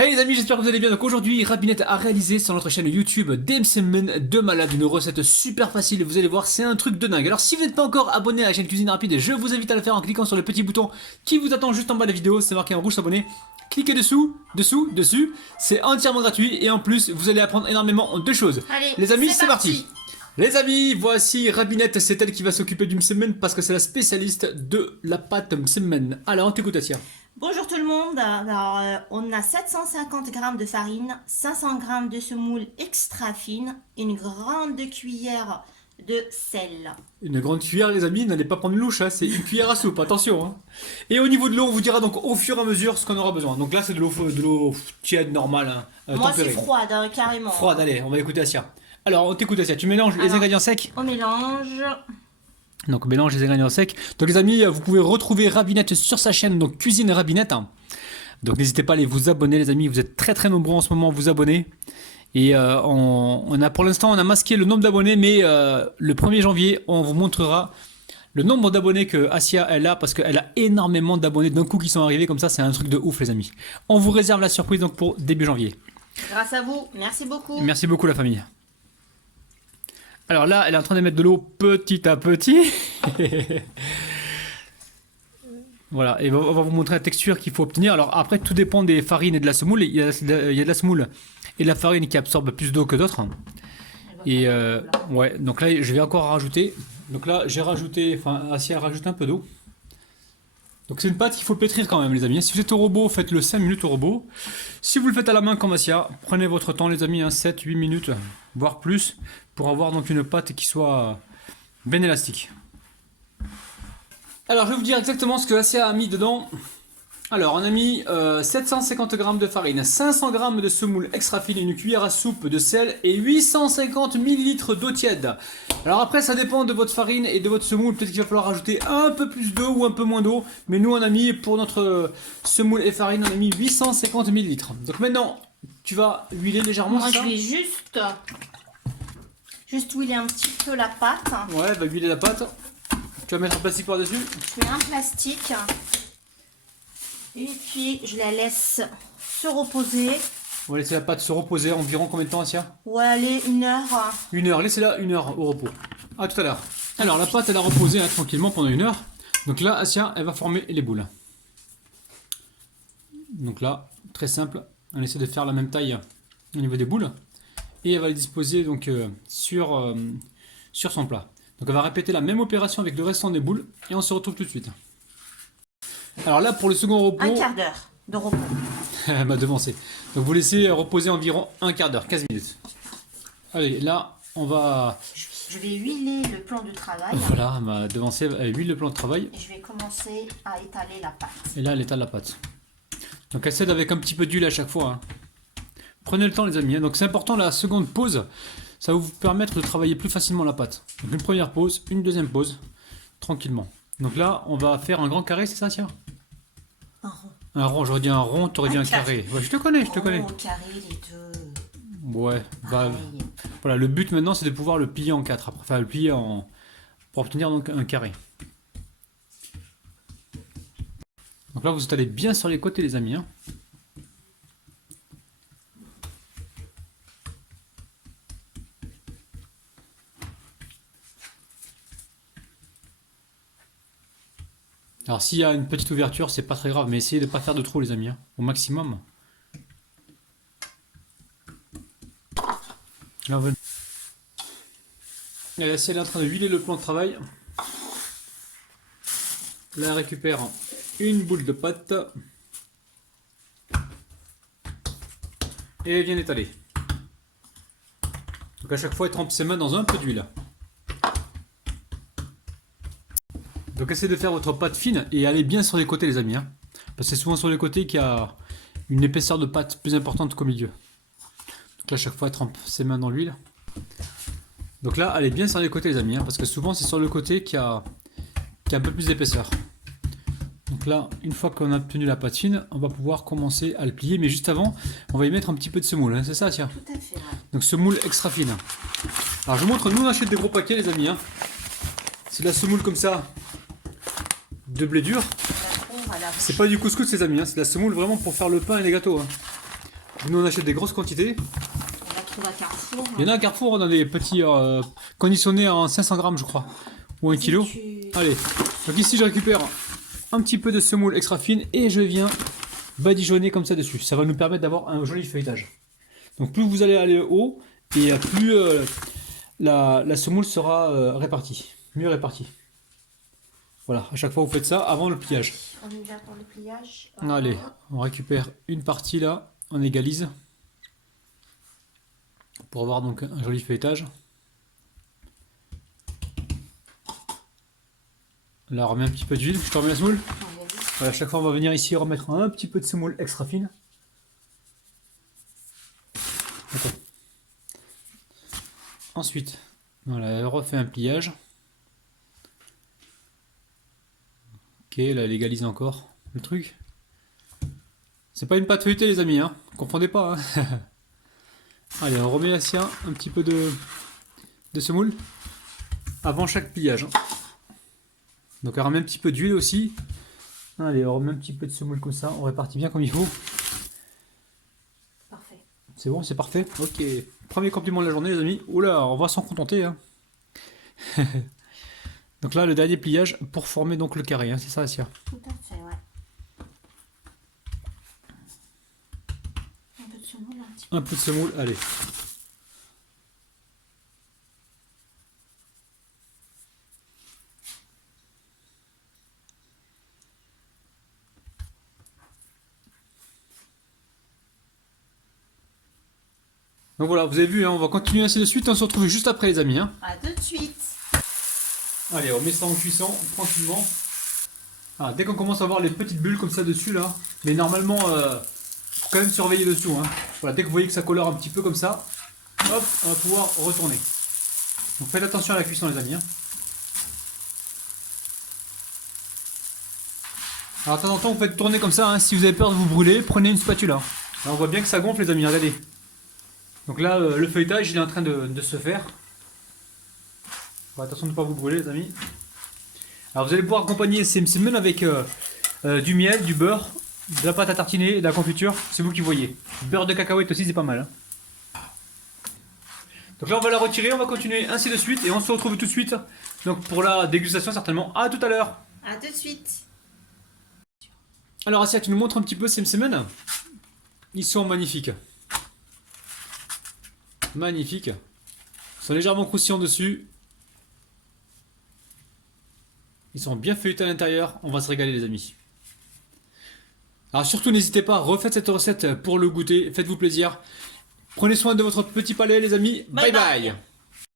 Hey les amis, j'espère que vous allez bien. Donc aujourd'hui, Rabinette a réalisé sur notre chaîne YouTube des semaines de malade, une recette super facile. Vous allez voir, c'est un truc de dingue. Alors si vous n'êtes pas encore abonné à la chaîne Cuisine Rapide, je vous invite à le faire en cliquant sur le petit bouton qui vous attend juste en bas de la vidéo. C'est marqué en rouge s'abonner. Cliquez dessus. C'est entièrement gratuit et en plus, vous allez apprendre énormément de choses. Allez, les amis, c'est parti. Les amis, voici Rabinette, c'est elle qui va s'occuper du msemen parce que c'est la spécialiste de la pâte msemen. Alors, on t'écoute, Asia. Bonjour tout le monde. Alors, on a 750 g de farine, 500 g de semoule extra fine, une grande cuillère de sel. Une grande cuillère, les amis, n'allez pas prendre une louche, hein, c'est une cuillère à soupe, attention. Hein. Et au niveau de l'eau, on vous dira donc au fur et à mesure ce qu'on aura besoin. Donc là, c'est de l'eau tiède, normale, hein, Moi, tempérée. c'est froide, carrément. Froide, allez, on va écouter Asia. Alors, on t'écoute, Asia. Tu mélanges les ingrédients secs. On mélange. Donc, on mélange les ingrédients secs. Donc, les amis, vous pouvez retrouver Rabinette sur sa chaîne, donc Cuisine Rabinette. Donc, n'hésitez pas à aller vous abonner, les amis. Vous êtes très très nombreux en ce moment à vous abonner. Et pour l'instant, on a masqué le nombre d'abonnés, mais le 1er janvier, on vous montrera le nombre d'abonnés que Asia elle a, parce qu'elle a énormément d'abonnés d'un coup qui sont arrivés comme ça, c'est un truc de ouf, les amis. On vous réserve la surprise donc pour début janvier. Grâce à vous, merci beaucoup. Merci beaucoup la famille. Alors là, elle est en train de mettre de l'eau petit à petit. Voilà, et on va vous montrer la texture qu'il faut obtenir. Alors après, tout dépend des farines et de la semoule. Il y a de la semoule et de la farine qui absorbe plus d'eau que d'autres. Et ouais, donc là, je vais encore rajouter. Donc là, j'ai rajouté, enfin, Asia a rajouté un peu d'eau. Donc c'est une pâte qu'il faut pétrir quand même, les amis. Si vous êtes au robot, faites-le 5 minutes au robot. Si vous le faites à la main comme Asia, prenez votre temps, les amis, 7-8 minutes, voire plus, pour avoir donc une pâte qui soit bien élastique. Alors je vais vous dire exactement ce que Asia a mis dedans. Alors on a mis 750 g de farine, 500 g de semoule extra fine, une cuillère à soupe de sel et 850 ml d'eau tiède. Alors après ça dépend de votre farine et de votre semoule, peut-être qu'il va falloir rajouter un peu plus d'eau ou un peu moins d'eau. Mais nous on a mis pour notre semoule et farine, on a mis 850 ml. Donc maintenant tu vas huiler légèrement. Moi je vais juste huiler un petit peu la pâte. Ouais, va huiler la pâte. Tu vas mettre un plastique par-dessus. Je mets un plastique. Et puis je la laisse se reposer. On va laisser la pâte se reposer environ combien de temps, Asia? Ouais, allez, 1 heure. 1 heure, laissez-la 1 heure au repos. A tout à l'heure. Alors la pâte elle a reposé tranquillement pendant 1 heure. Donc là, Asia, elle va former les boules. Donc là, très simple, on essaie de faire la même taille au niveau des boules. Et elle va les disposer donc sur son plat. Donc elle va répéter la même opération avec le restant des boules et on se retrouve tout de suite. Alors là pour le second repos... Un quart d'heure de repos. Elle m'a devancé. Donc vous laissez reposer environ un quart d'heure, 15 minutes. Allez, là on va... Je vais huiler le plan de travail. Voilà, elle m'a devancé, elle huile le plan de travail. Et je vais commencer à étaler la pâte. Et là elle étale la pâte. Donc elle cède avec un petit peu d'huile à chaque fois. Hein. Prenez le temps les amis. Donc c'est important la seconde pause. Ça va vous permettre de travailler plus facilement la pâte. Donc une première pause, une deuxième pause, tranquillement. Donc là, on va faire un grand carré, c'est ça, tiens? Un rond. Un rond, j'aurais dit un rond, t'aurais dit un carré. Ouais, je te connais, je te connais. Un carré, les deux. Ouais, bah, voilà, le but maintenant, c'est de pouvoir le plier en 4, après, enfin le plier pour obtenir donc un carré. Donc là, vous allez bien sur les côtés, les amis. Hein. Alors s'il y a une petite ouverture, c'est pas très grave, mais essayez de ne pas faire de trop les amis, hein, au maximum. Là, elle est en train de huiler le plan de travail. Là, elle récupère une boule de pâte. Et elle vient l'étaler. Donc à chaque fois, elle trempe ses mains dans un peu d'huile. Donc essayez de faire votre pâte fine et allez bien sur les côtés les amis. Hein, parce que c'est souvent sur les côtés qu'il y a une épaisseur de pâte plus importante qu'au milieu. Donc là, à chaque fois, elle trempe ses mains dans l'huile. Donc là, allez bien sur les côtés les amis. Hein, parce que souvent, c'est sur le côté qu'il y a un peu plus d'épaisseur. Donc là, une fois qu'on a obtenu la pâte fine, on va pouvoir commencer à le plier. Mais juste avant, on va y mettre un petit peu de semoule. Hein, c'est ça, tiens. Tout à fait. Ouais. Donc semoule extra fine. Alors je vous montre, nous on achète des gros paquets les amis. Hein. C'est de la semoule comme ça. De blé dur. C'est pas du couscous les amis, hein. C'est de la semoule vraiment pour faire le pain et les gâteaux. Hein. Nous on achète des grosses quantités. On va trouver à Carrefour. Il y en a à Carrefour, on a des petits conditionnés en 500 grammes je crois. Ou 1 Si kilo. tu- Allez, donc ici je récupère un petit peu de semoule extra fine et je viens badigeonner comme ça dessus. Ça va nous permettre d'avoir un joli feuilletage. Donc plus vous allez aller haut et plus la semoule sera répartie, mieux répartie. Voilà, à chaque fois vous faites ça avant le pliage. On y va pour le pliage. Allez, on récupère une partie là, on égalise pour avoir donc un joli feuilletage. Là on remet un petit peu d'huile, je te remets la semoule. Voilà, à chaque fois on va venir ici remettre un petit peu de semoule extra fine. Attends. Ensuite, voilà, elle refait un pliage. Ok, là elle égalise encore le truc. C'est pas une pâte feuilletée les amis, hein. Confondez pas. Hein. Allez, on remet ici un petit peu de semoule avant chaque pliage. Hein. Donc on remet un petit peu d'huile aussi. Allez, on remet un petit peu de semoule comme ça, on répartit bien comme il faut. Parfait. C'est bon, c'est parfait. Ok, premier compliment de la journée les amis. Oula, on va s'en contenter. Hein. Donc là, le dernier pliage pour former donc le carré, hein. C'est ça Assia? Tout à fait, ouais. Un peu de semoule, un petit peu. Un peu de semoule, allez. Donc voilà, vous avez vu, hein, on va continuer ainsi de suite. On se retrouve juste après les amis. Hein. À tout de suite. Allez, on met ça en cuisson tranquillement. Ah, dès qu'on commence à voir les petites bulles comme ça dessus là, mais normalement, faut quand même surveiller dessous. Hein. Voilà, dès que vous voyez que ça colore un petit peu comme ça, hop, on va pouvoir retourner. Donc faites attention à la cuisson les amis. Hein. Alors de temps en temps, vous faites tourner comme ça. Hein. Si vous avez peur de vous brûler, prenez une spatula. Alors, on voit bien que ça gonfle les amis, regardez. Donc là, le feuilletage il est en train de se faire. Attention de ne pas vous brûler les amis. Alors vous allez pouvoir accompagner ces semoule avec du miel, du beurre, de la pâte à tartiner, de la confiture, c'est vous qui voyez. Beurre de cacahuète aussi c'est pas mal. Hein. Donc là on va la retirer, on va continuer ainsi de suite et on se retrouve tout de suite donc pour la dégustation certainement. À tout à l'heure. À tout de suite. Alors Assia tu nous montres un petit peu ces semoule. Ils sont magnifiques. Magnifiques. Ils sont légèrement croustillants dessus. Ils sont bien feuilletés à l'intérieur, on va se régaler les amis. Alors surtout n'hésitez pas, refaites cette recette pour le goûter, faites-vous plaisir. Prenez soin de votre petit palais les amis, bye bye.